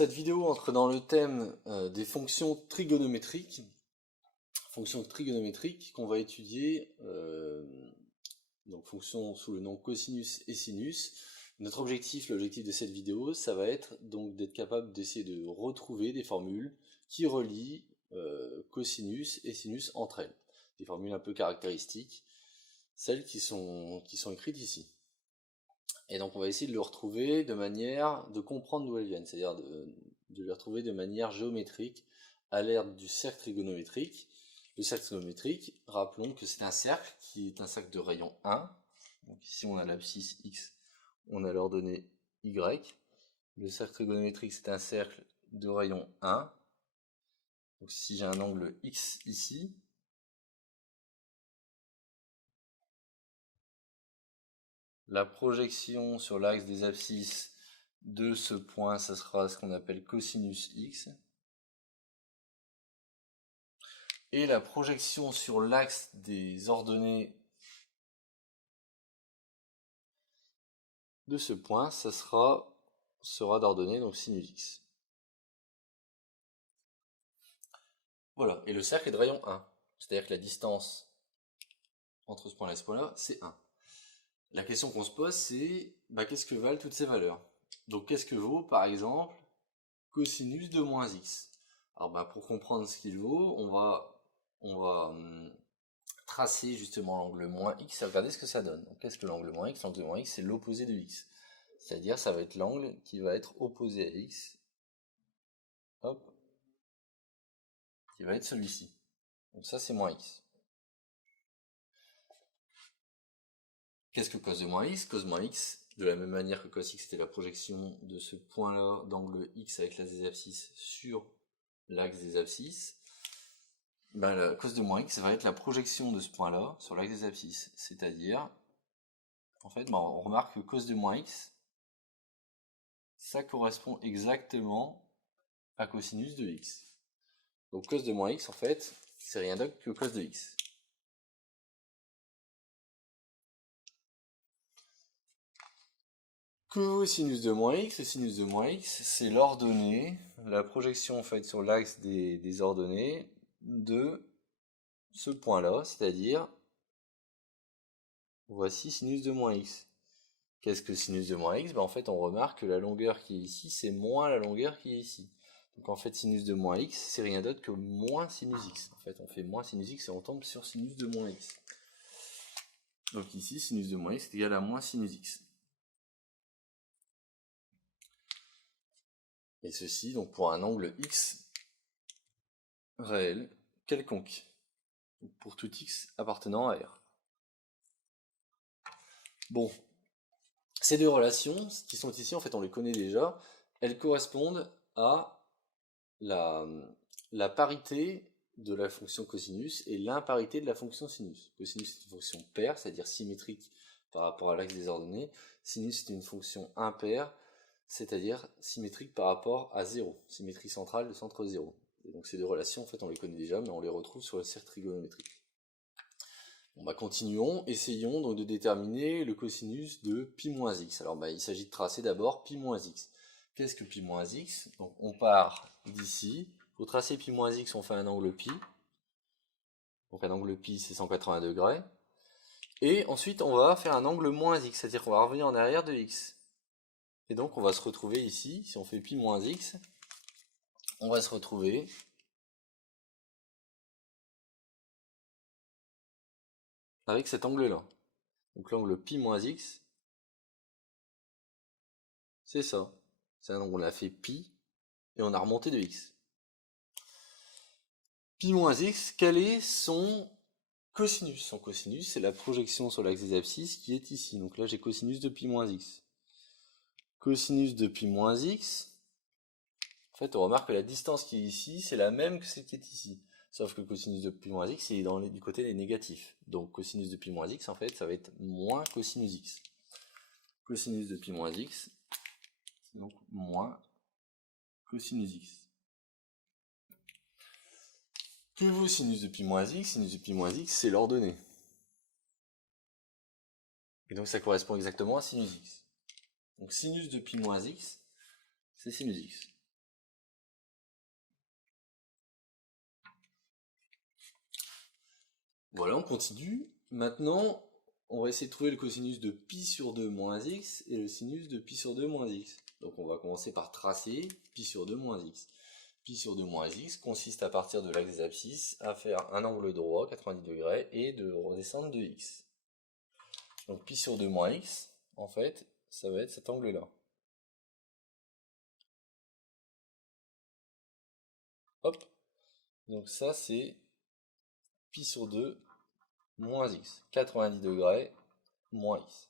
Cette vidéo entre dans le thème des fonctions trigonométriques qu'on va étudier, donc fonctions sous le nom cosinus et sinus. L'objectif de cette vidéo, ça va être donc d'être capable d'essayer de retrouver des formules qui relient cosinus et sinus entre elles. Des formules un peu caractéristiques, celles qui sont écrites ici. Et donc on va essayer de le retrouver de manière de comprendre d'où elles viennent, c'est-à-dire de les retrouver de manière géométrique à l'aide du cercle trigonométrique. Le cercle trigonométrique, rappelons que c'est un cercle qui est un cercle de rayon 1. Donc ici on a l'abscisse x, on a l'ordonnée y. Le cercle trigonométrique c'est un cercle de rayon 1. Donc si j'ai un angle x ici, la projection sur l'axe des abscisses de ce point, ça sera ce qu'on appelle cosinus x. Et la projection sur l'axe des ordonnées de ce point, ça sera d'ordonnée, donc sinus x. Voilà, et le cercle est de rayon 1. C'est-à-dire que la distance entre ce point-là et ce point-là, c'est 1. La question qu'on se pose, c'est qu'est-ce que valent toutes ces valeurs? Donc qu'est-ce que vaut, par exemple, cosinus de moins x? Alors pour comprendre ce qu'il vaut, on va tracer justement l'angle moins x et regarder ce que ça donne. Donc qu'est-ce que l'angle moins x? L'angle moins x, c'est l'opposé de x. C'est-à-dire ça va être l'angle qui va être opposé à x. Hop. Qui va être celui-ci. Donc ça c'est moins x. Qu'est-ce que cos de moins x? Cos moins x, de la même manière que cos x c'était la projection de ce point-là d'angle x avec l'axe des abscisses sur l'axe des abscisses, la cos de moins x va être la projection de ce point-là sur l'axe des abscisses. C'est-à-dire, en fait, on remarque que cos de moins x, ça correspond exactement à cosinus de x. Donc cos de moins x, en fait, c'est rien d'autre que cos de x. Que vaut sinus de moins x? Le sinus de moins x, c'est l'ordonnée, la projection en fait sur l'axe des ordonnées de ce point-là, c'est-à-dire, voici sinus de moins x. Qu'est-ce que sinus de moins x? En fait, on remarque que la longueur qui est ici, c'est moins la longueur qui est ici. Donc en fait, sinus de moins x, c'est rien d'autre que moins sinus x. En fait, on fait moins sinus x et on tombe sur sinus de moins x. Donc ici, sinus de moins x est égal à moins sinus x. Et ceci, donc pour un angle x réel quelconque. Donc pour tout x appartenant à R. Bon, ces deux relations qui sont ici, en fait, on les connaît déjà. Elles correspondent à la parité de la fonction cosinus et l'imparité de la fonction sinus. Cosinus est une fonction paire, c'est-à-dire symétrique par rapport à l'axe des ordonnées. Sinus est une fonction impaire, c'est-à-dire symétrique par rapport à 0. Symétrie centrale de centre 0. Et donc ces deux relations, en fait, on les connaît déjà, mais on les retrouve sur le cercle trigonométrique. Bon, continuons, essayons donc de déterminer le cosinus de pi moins x. Alors il s'agit de tracer d'abord pi moins x. Qu'est-ce que pi moins x? Donc on part d'ici. Pour tracer pi moins x, on fait un angle pi. Donc un angle pi, c'est 180 degrés. Et ensuite, on va faire un angle moins x, c'est-à-dire qu'on va revenir en arrière de x. Et donc on va se retrouver ici, si on fait pi moins x, on va se retrouver avec cet angle-là. Donc l'angle pi moins x, c'est ça. C'est un angle, on a fait pi, et on a remonté de x. Pi moins x, quel est son cosinus? Son cosinus, c'est la projection sur l'axe des abscisses qui est ici. Donc là, j'ai cosinus de pi moins x. Cosinus de pi moins x, en fait, on remarque que la distance qui est ici, c'est la même que celle qui est ici. Sauf que cosinus de pi moins x, c'est du côté des négatifs. Donc cosinus de pi moins x, en fait, ça va être moins cosinus x. Cosinus de pi moins x, c'est donc moins cosinus x. Que vaut sinus de pi moins x? Sinus de pi moins x, c'est l'ordonnée. Et donc ça correspond exactement à sinus x. Donc sinus de pi moins x, c'est sinus x. Voilà, on continue. Maintenant, on va essayer de trouver le cosinus de pi sur 2 moins x et le sinus de pi sur 2 moins x. Donc on va commencer par tracer pi sur 2 moins x. Pi sur 2 moins x consiste à partir de l'axe des abscisses à faire un angle droit, 90 degrés, et de redescendre de x. Donc pi sur 2 moins x, en fait, ça va être cet angle-là. Hop. Donc ça, c'est pi sur 2 moins x. 90 degrés moins x.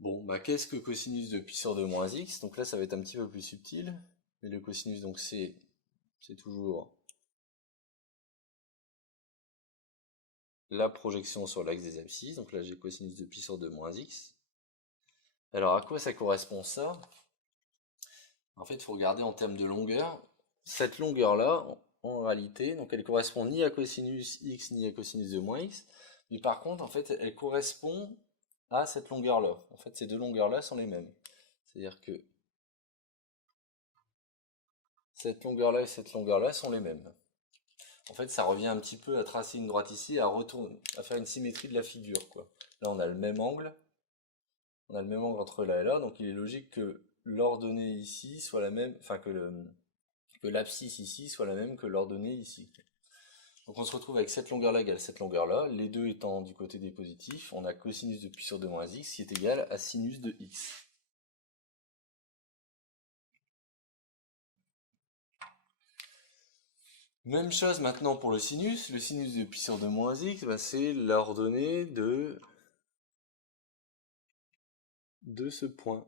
Bon, bah qu'est-ce que cosinus de pi sur 2 moins x? Donc là, ça va être un petit peu plus subtil. Mais le cosinus, donc c'est toujours la projection sur l'axe des abscisses. Donc là, j'ai cosinus de pi sur 2 moins x. Alors, à quoi ça correspond ça? En fait, il faut regarder en termes de longueur. Cette longueur-là, en réalité, donc elle correspond ni à cosinus x ni à cosinus de moins x. Mais par contre, en fait, elle correspond à cette longueur-là. En fait, ces deux longueurs-là sont les mêmes. C'est-à-dire que cette longueur-là et cette longueur-là sont les mêmes. En fait, ça revient un petit peu à tracer une droite ici, à faire une symétrie de la figure, quoi. Là, on a le même angle. On a le même angle entre là et là, donc il est logique que l'ordonnée ici soit la même, enfin que l'abscisse ici soit la même que l'ordonnée ici. Donc on se retrouve avec cette longueur-là égale cette longueur-là, les deux étant du côté des positifs, on a cosinus de pi sur 2 moins x qui est égal à sinus de x. Même chose maintenant pour le sinus de pi sur 2 moins x, bah c'est l'ordonnée de ce point.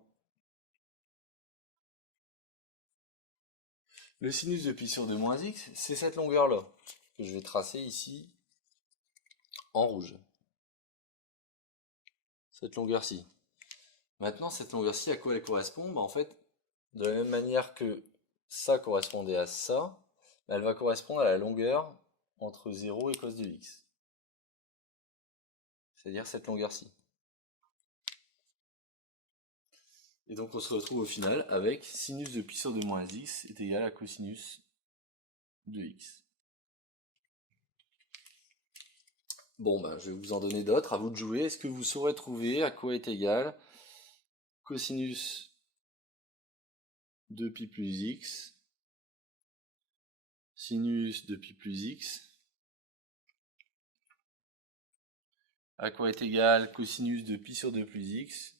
Le sinus de pi sur 2 moins x, c'est cette longueur-là, que je vais tracer ici en rouge. Cette longueur-ci. Maintenant, cette longueur-ci, à quoi elle correspond? Bah, en fait, de la même manière que ça correspondait à ça, elle va correspondre à la longueur entre 0 et cos de x. C'est-à-dire cette longueur-ci. Et donc on se retrouve au final avec sinus de pi sur 2 moins x est égal à cosinus de x. Bon, ben, je vais vous en donner d'autres, à vous de jouer. Est-ce que vous saurez trouver à quoi est égal cosinus de pi plus x, sinus de pi plus x, à quoi est égal cosinus de pi sur 2 plus x,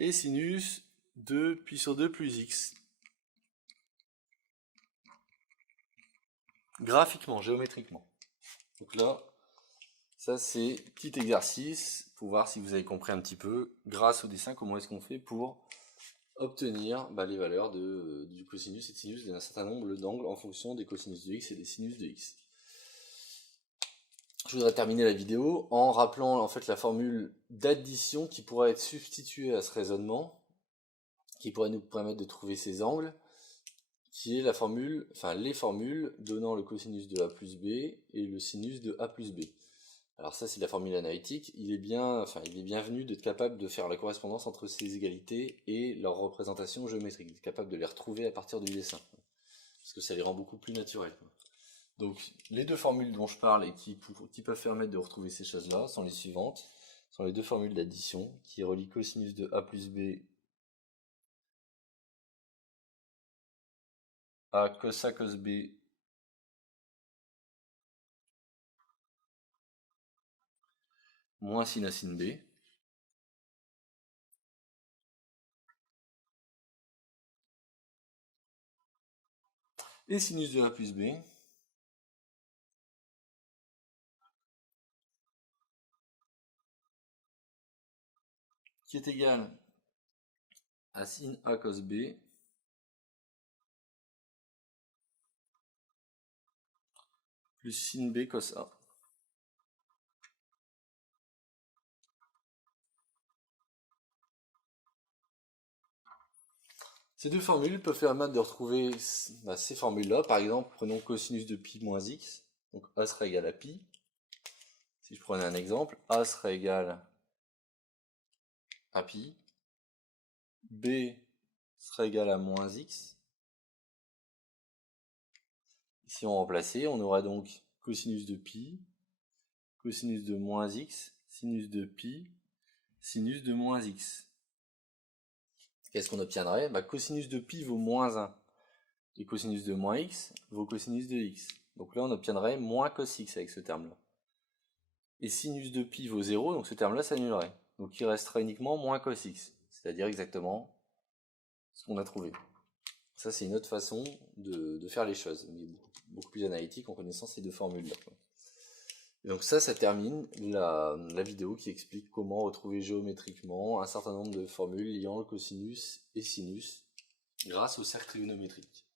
et sinus de pi sur 2 plus x. Graphiquement, géométriquement. Donc là, ça c'est petit exercice pour voir si vous avez compris un petit peu, grâce au dessin, comment est-ce qu'on fait pour obtenir les valeurs du cosinus et de sinus d'un certain nombre d'angles en fonction des cosinus de x et des sinus de x. Je voudrais terminer la vidéo en rappelant en fait la formule d'addition qui pourrait être substituée à ce raisonnement, qui pourrait nous permettre de trouver ces angles, qui est la formule, enfin les formules donnant le cosinus de a plus b et le sinus de a plus b. Alors ça c'est la formule analytique, il est bienvenu d'être capable de faire la correspondance entre ces égalités et leur représentation géométrique, d'être capable de les retrouver à partir du dessin, parce que ça les rend beaucoup plus naturels. Donc les deux formules dont je parle et qui peuvent permettre de retrouver ces choses-là sont les suivantes, sont les deux formules d'addition qui relient cosinus de a plus b à cos a cos b moins sin a sin b. Et sinus de a plus b qui est égal à sin a cos b plus sin b cos a. Ces deux formules peuvent permettre de retrouver ces formules-là. Par exemple, prenons cosinus de pi moins x, donc a serait égal à pi. Si je prenais un exemple, a serait égal à pi, b serait égal à moins x, Si on remplaçait, on aurait donc cosinus de pi, cosinus de moins x, sinus de pi, sinus de moins x. Qu'est-ce qu'on obtiendrait? Cosinus de pi vaut moins 1. Et cosinus de moins x vaut cosinus de x. Donc là, on obtiendrait moins cos x avec ce terme-là. Et sinus de pi vaut 0, donc ce terme-là s'annulerait. Donc il resterait uniquement moins cos x, c'est-à-dire exactement ce qu'on a trouvé. Ça, c'est une autre façon de faire les choses, mais beaucoup plus analytique en connaissant ces deux formules-là. Et donc ça termine la vidéo qui explique comment retrouver géométriquement un certain nombre de formules liant le cosinus et sinus grâce au cercle trigonométrique.